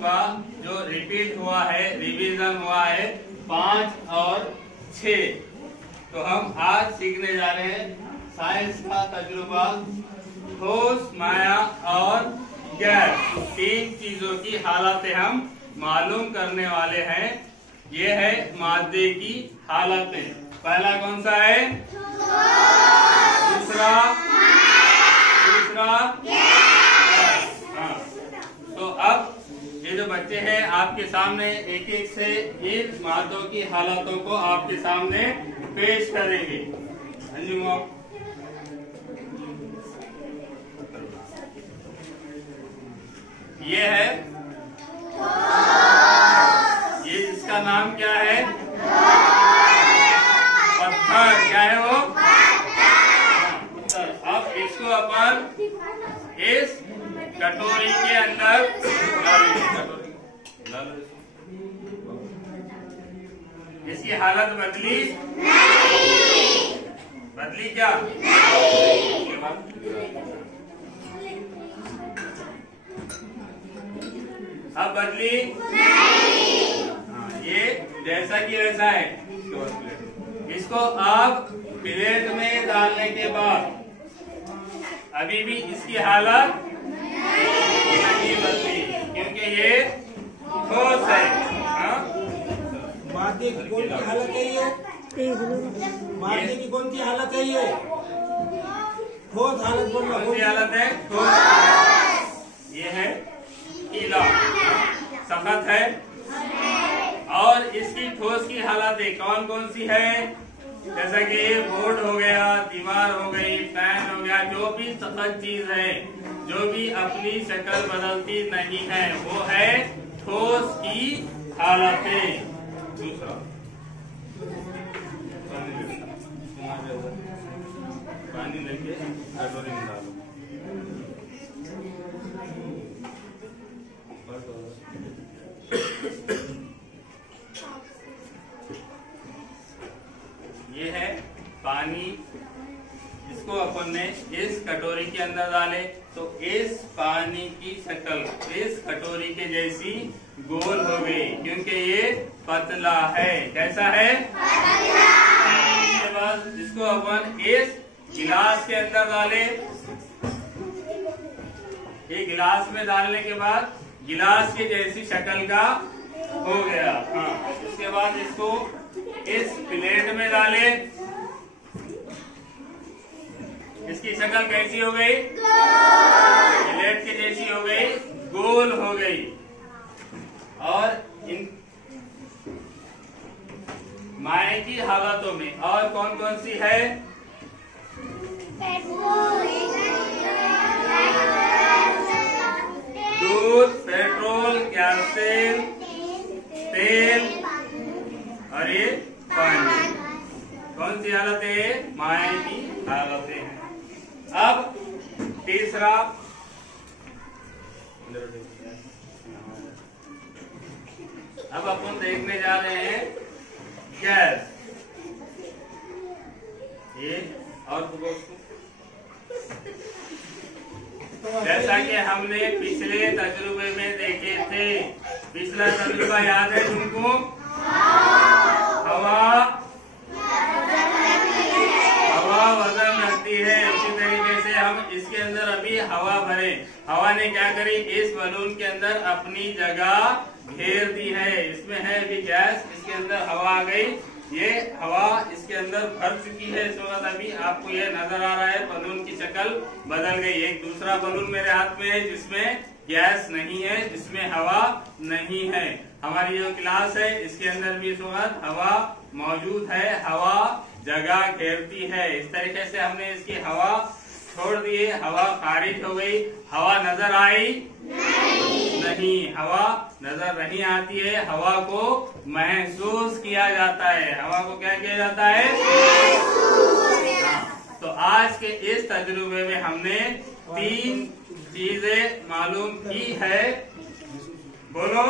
तजुर्बा जो रिपीट हुआ है, रिवीजन हुआ है 5 और 6। तो हम आज सीखने जा रहे हैं साइंस का तजुर्बा ठोस, माया और गैस। 3 चीजों की हालतें हम मालूम करने वाले हैं। ये है मादे की हालतें। पहला कौन सा है? दूसरा हाँ। तो अब ये जो बच्चे हैं आपके सामने एक एक से इन मादों की हालतों को आपके सामने पेश करेंगे। ये है, ये इसका नाम क्या है? पत्थर। क्या है वो? अब इसको अपन इस कटोरी के अंदर इसकी हालत बदली? बदली क्या? अब बदली? ये जैसा कि वैसा है। इसको आप प्लेट में डालने के बाद अभी भी इसकी हालत नहीं बदली, क्योंकि ये ठोस है। मादे की कौन सी हालत है ये? मादे की कौन सी हालत है ये? ठोस हालत। बोल कौन सी हालत है? ठोस। ये है गीला, सख्त है। और इसकी ठोस की हालतें कौन कौन सी है? जैसा कि बोर्ड हो गया, दीवार हो गई, फैन हो गया, जो भी सख्त चीज है, जो भी अपनी शक्ल बदलती नहीं है, वो है ठोस की हालतें। दूसरा पानी लेके कटोरी में डालो। ये है पानी, इसको अपन ने इस कटोरी के अंदर डाले तो इस पानी की शक्ल इस कटोरी के जैसी गोल हो गई, क्योंकि ये पतला है। कैसा है? इसके बाद इसको अपन इस गिलास के अंदर डाले। ये गिलास में डालने के बाद गिलास के जैसी शक्ल का हो गया। हाँ, इसके बाद इसको इस प्लेट में डाले। इसकी शक्ल कैसी हो गई? प्लेट की जैसी हो गई, गोल हो गई। और इन माए की हालतों में और कौन कौन सी है? दूध, पेट्रोल, गैसोलीन, तेल और ये पानी। कौन सी हालत है? माए की हालतें हैं। अब तीसरा, अब अपन देखने जा रहे हैं गैस। ये और जैसा कि हमने पिछले तजुर्बे में देखे थे, पिछला तजुर्बा याद है तुमको? हवा वजन रखती है। उसी तरीके से हम इसके अंदर अभी हवा भरे। हवा ने क्या करी? इस बलून के अंदर अपनी जगह घेर दी है। इसमें है अभी गैस, इसके अंदर हवा आ गई। ये हवा इसके अंदर भर चुकी है। इस वक्त अभी आपको ये नजर आ रहा है बलून की शक्ल बदल गई। एक दूसरा बलून मेरे हाथ में है जिसमें गैस नहीं है, जिसमें हवा नहीं है। हमारी जो क्लास है इसके अंदर भी इस वक्त हवा मौजूद है। हवा जगह घेरती है। इस तरीके से हमने इसकी हवा छोड़ दी है। हवा खारिज हो गई। हवा नजर आई नहीं, हवा नजर नहीं आती है। हवा को महसूस किया जाता है। हवा को क्या किया जाता है? तो आज के इस तजुर्बे में हमने 3 चीजें मालूम की है। बोलो।